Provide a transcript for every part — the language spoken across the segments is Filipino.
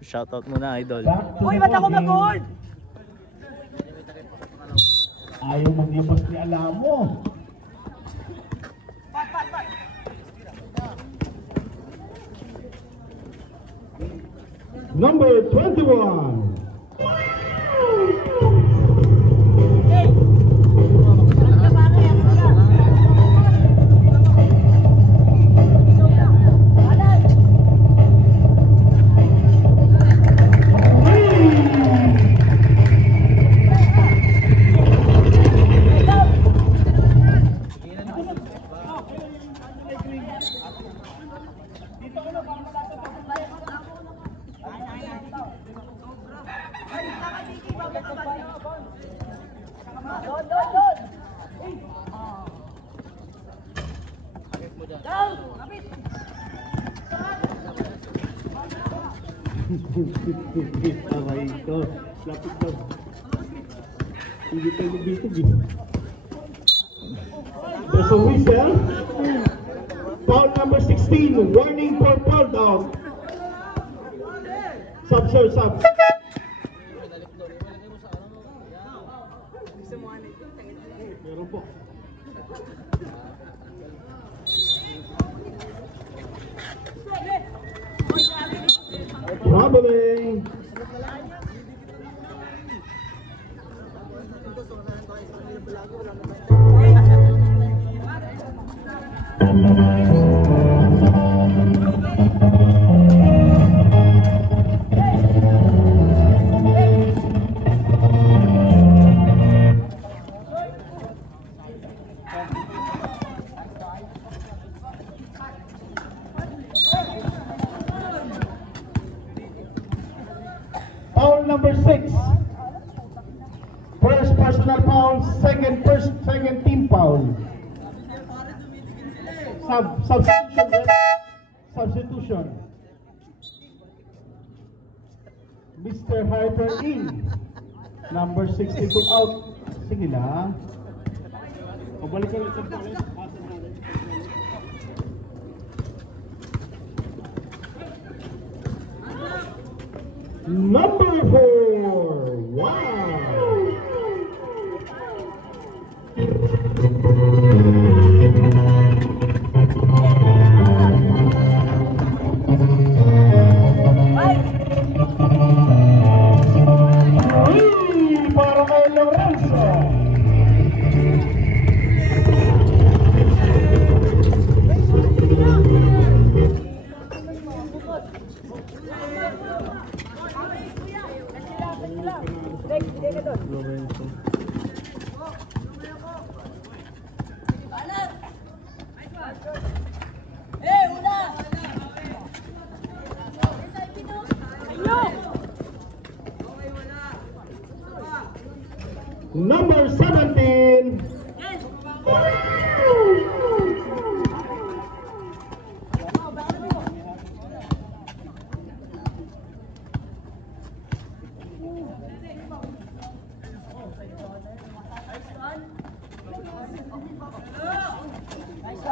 Shoutout muna, idol. Uy, ba't ako mag-hold? Ayaw mag-ibos ni Alamo. Number 21. Aray ito. Lapit daw. Hindi tayo magbitog eh. There's a whistle. Foul number 16. Warning for foul down. Sub, sir, sub. Meron po. Traveling. Foul number 6. First personal foul, second team foul. Substitution. Mr. Hyper in. Number 62 out. Sige lang. O balik ulit sa palit. Number 4. Wow. Para kay Lorenzo. Number 17.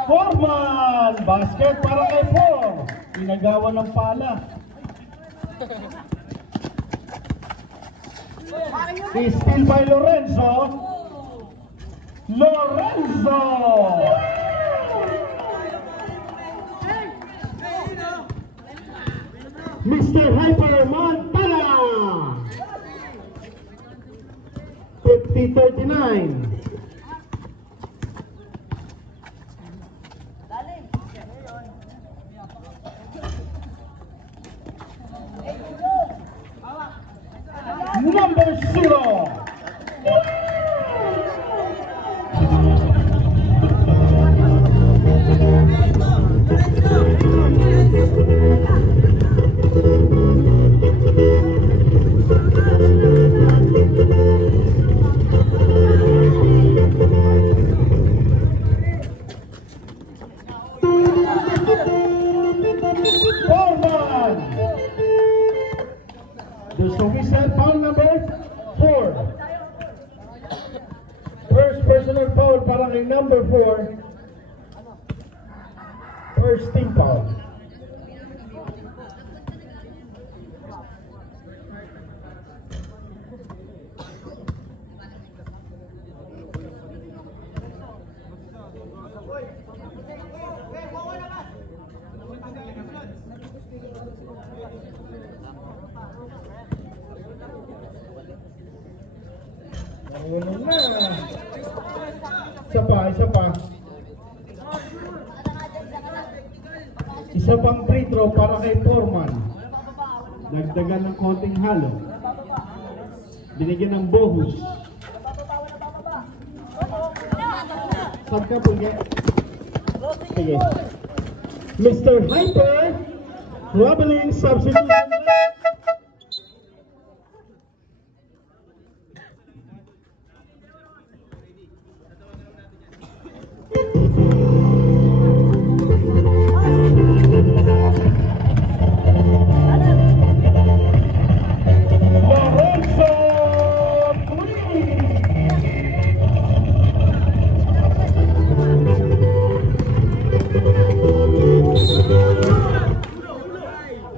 Foreman! Basket para kay Four. Pinagawa ng pala. Steal by Lorenzo. Lorenzo! Mr. Hyper Montana! 50-39. Number 0. The Soviet foul number 4. First personal foul para kay number 4. First team foul. Uno na. Isa pa, isa pa. Isa pang free throw para kay Foreman. Nagdagan ng konting halo. Binigyan ng bonus. Saan ka po niya? Sige. Mr. Hyper, traveling substitution.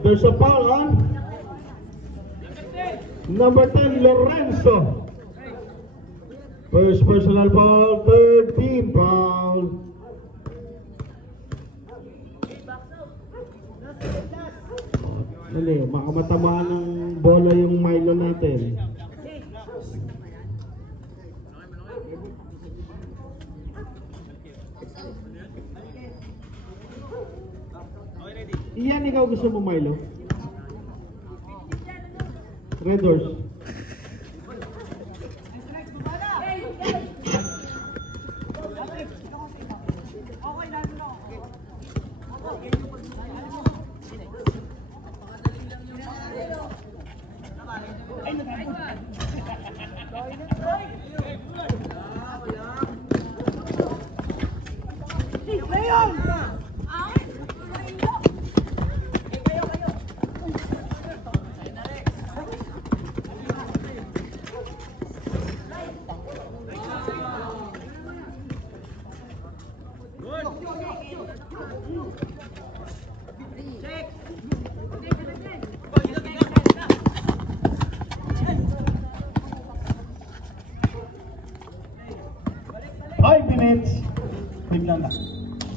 There's a foul on number 10, Lorenzo. First personal foul, third team foul. Dali, makamatamaan ng bola yung Milo natin. Iyan, ikaw gusto mo, Milo? Red Doors.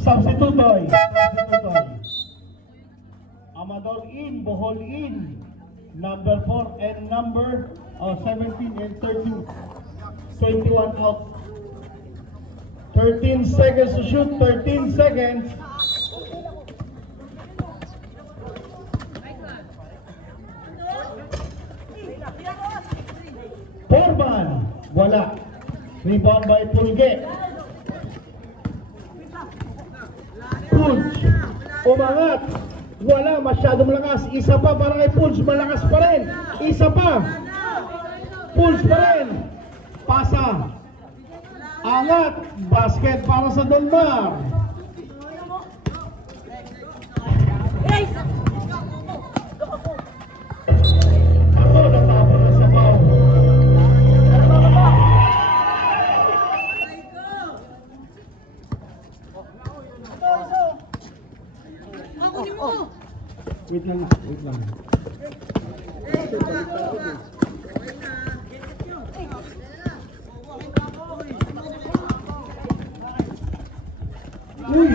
Substitutoy. Amador in, Bohol in. Number 4 and number 17 and 13. 21 out. 13 seconds to shoot. 13 seconds. Foreman. Wala. Rebound by Pulge. Pulge, umangat, wala, masyadong malakas. Isa pa para kay Pulge, malakas pa rin. Isa pa, Pulge pa rin. Pasa, angat, basket para sa Donmar. Ako, natapon na sa pao. Wait lang, wait lang. Uy!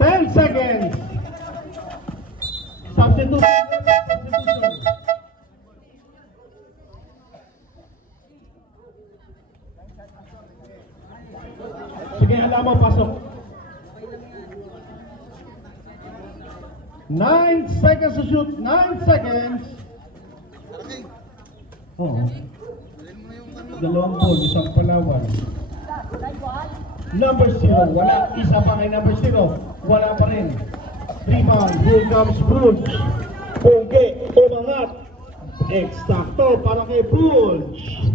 10 seconds! Substitution. Sige, alam mo, pasok. 9 seconds to shoot. 9 seconds. Oo. Dalawang ball, isang Palawan. Number 0, wala. Isa pa kay number 0. Wala pa rin. Rebound, here comes Pulge. Pungge, umangat. Eksakto para kay Pulge.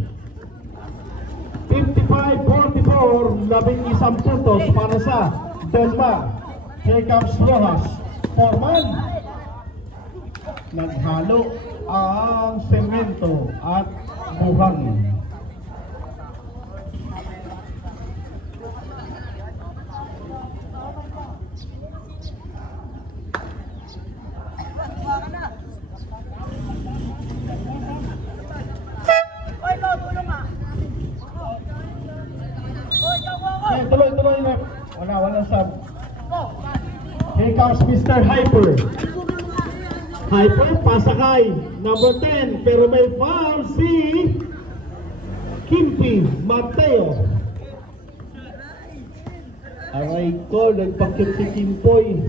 55-44, 11 puntos para sa Donmar. Here comes Rojas. Foreman. Naghalo ang semento at buhangin. Tuloy na. Wala sub. Here comes Mr. Hyper. Hyper, pasakay. Number 10, pero may foul si Kimpi Mateo. Aray ko, nagpakit si Kimpoy.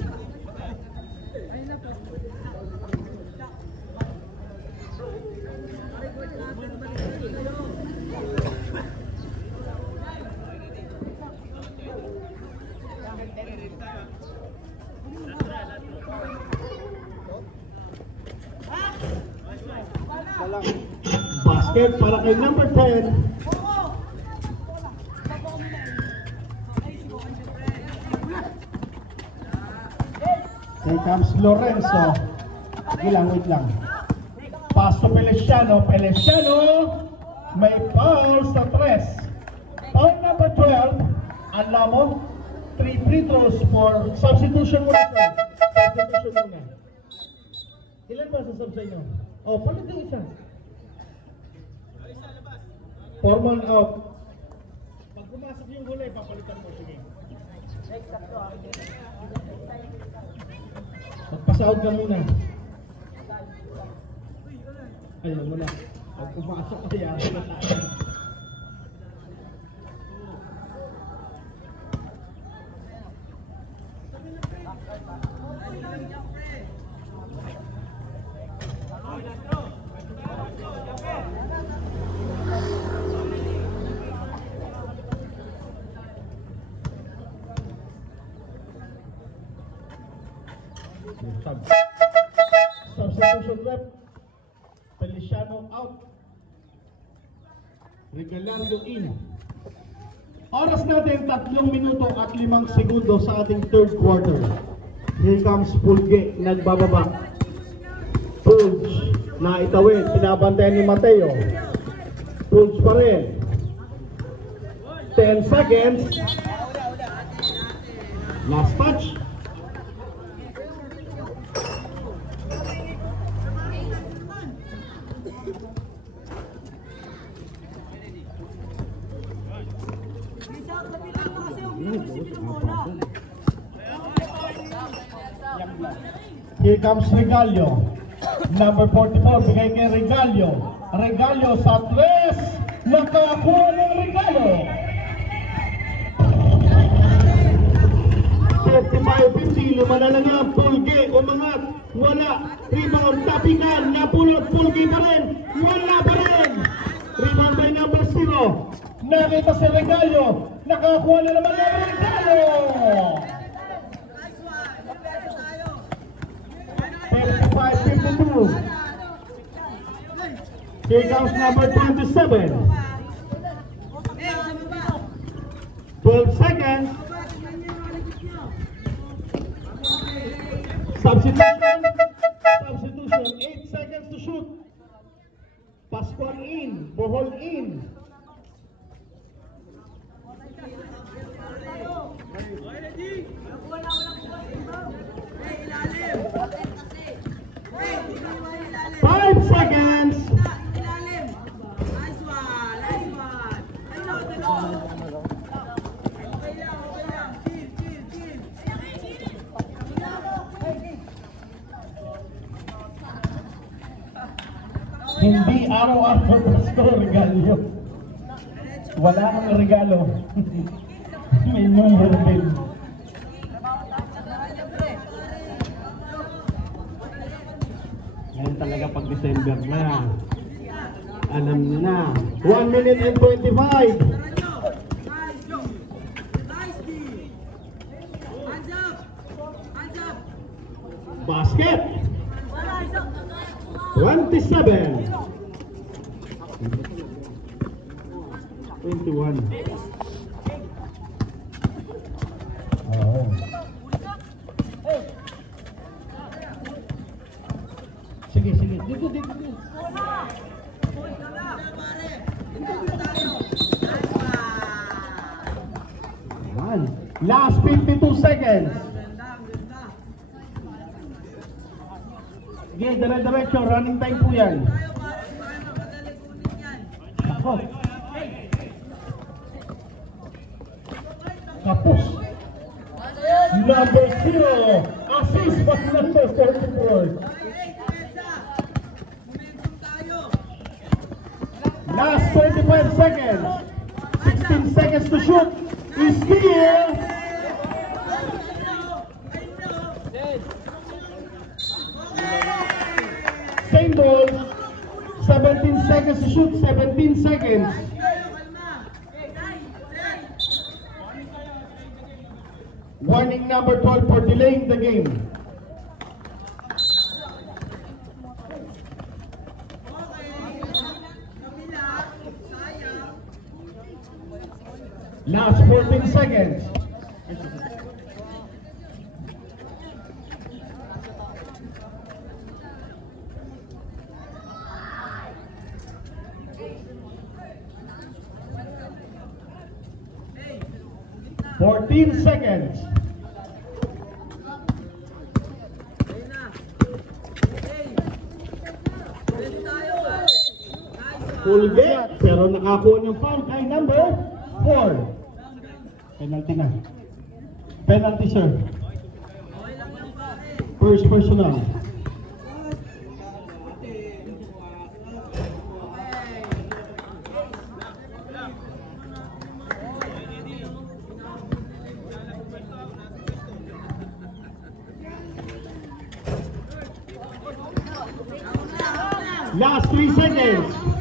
Basket para kay number 10. Here comes Lorenzo. Wait lang. Pass to Feliciano. May foul sa 3. Foul number 12. Alam mo, 3 free throws for substitution muna. Ilan ba sa sub sa inyo? Oh, palitin isa. 4-man out. Pag pumasok yung huli, papalitan mo. Sige. Magpasout ka muna. Ayun mo na. Pag pumasok ka yan, na tayo. Substitution rep. Feliciano out. Regalario in. Oras natin 3 minuto at 5 segundo sa ating third quarter. Here comes Pulge, nagbababa. Pulge, naitawid, pinabantayan ni Mateo. Pulge pa rin. 10 seconds. Last touch. Here comes Regalio. Number 44, bigay kay Regalio. Regalio sa 3. Nakakuha ng Regalo. 55-50, lima na lang ang Pulge. Umangat. Wala. Rebound. Tapikan. Napulot. Pulge pa rin. Wala pa rin. Rebound by number 0. Nakita si Regalio. Nakakuha na naman ng Regalo. 35-52. Here comes number 27. 12 seconds. Substitution. 8 seconds to shoot. Pascual in. Bohol in. Five seconds. Hindi araw-araw Pasko regalo. Wala kang regalo. May number bill. Ngayon talaga pag December na. Alam niyo na. 1 minute and 25. Basket. 27. 21. Oh. Sige. Dito. Last 52 seconds. Sige, dire-diretso. Running time po yan. Ako. Tapos. Number 0. Assist by number 44. Last 25 seconds. 16 seconds to shoot. Steal. Same ball. 17 seconds to shoot. 17 seconds. Warning number 12 for delaying the game. Last 14 seconds. Fourteen seconds. Full get, pero nakakuha ng foul kay number 4. Penalty na. Penalty, sir. First personal. Last 3 seconds.